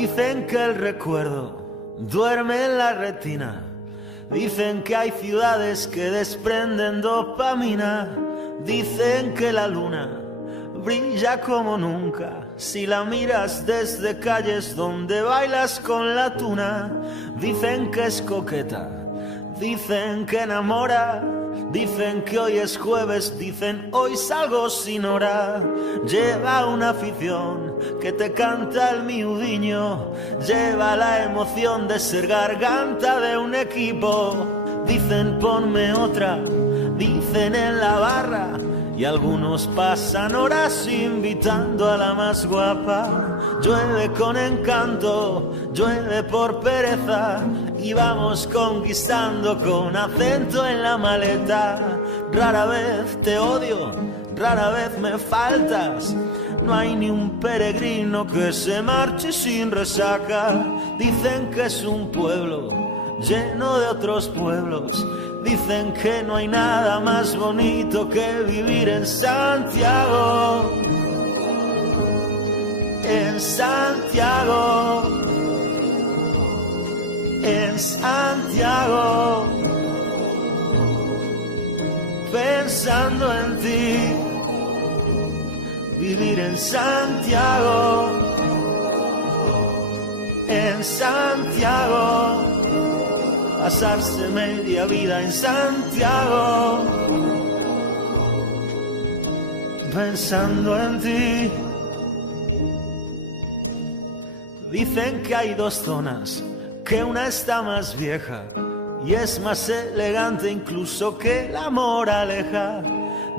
Dicen que el recuerdo duerme en la retina. Dicen que hay ciudades que desprenden dopamina. Dicen que la luna brilla como nunca si la miras desde calles donde bailas con la tuna. Dicen que es coqueta, dicen que enamora. Dicen que hoy es jueves, dicen hoy salgo sin hora. Lleva una afición que te canta el miudiño. Lleva la emoción de ser garganta de un equipo. Dicen ponme otra, dicen en la barra. Y algunos pasan horas invitando a la más guapa. Llueve con encanto, llueve por pereza. Y vamos conquistando con acento en la maleta. Rara vez te odio, rara vez me faltas. No hay ni un peregrino que se marche sin resaca. Dicen que es un pueblo lleno de otros pueblos. Dicen que no hay nada más bonito que vivir en Santiago. En Santiago. En Santiago. Pensando en ti. Vivir en Santiago. En Santiago. Pasarse media vida en Santiago, pensando en ti. Dicen que hay dos zonas, que una está más vieja y es más elegante incluso que la moraleja.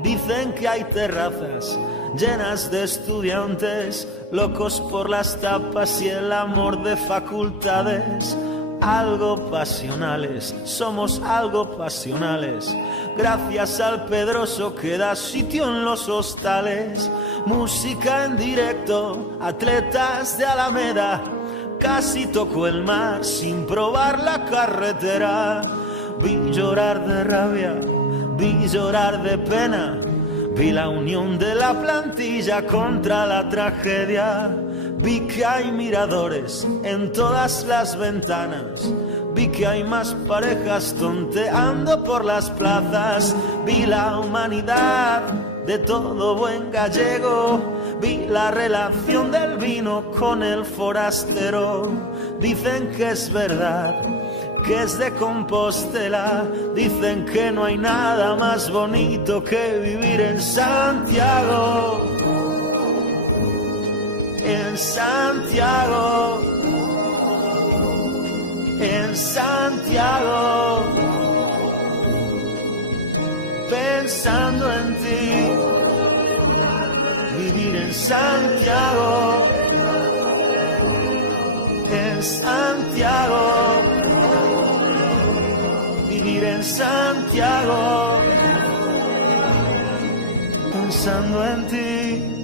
Dicen que hay terrazas llenas de estudiantes, locos por las tapas y el amor de facultades. Algo pasionales, somos algo pasionales. Gracias al Pedroso que da sitio en los hostales. Música en directo, atletas de Alameda. Casi tocó el mar sin probar la carretera. Vi llorar de rabia, vi llorar de pena. Vi la unión de la plantilla contra la tragedia. Vi que hay miradores en todas las ventanas. Vi que hay más parejas tonteando por las plazas. Vi la humanidad de todo buen gallego. Vi la relación del vino con el forastero. Dicen que es verdad, que es de Compostela. Dicen que no hay nada más bonito que vivir en Santiago. En Santiago, en Santiago, pensando en ti, vivir en Santiago, en Santiago, vivir en Santiago, pensando en ti.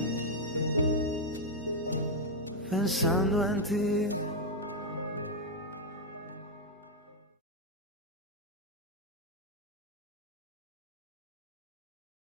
Pensando en ti.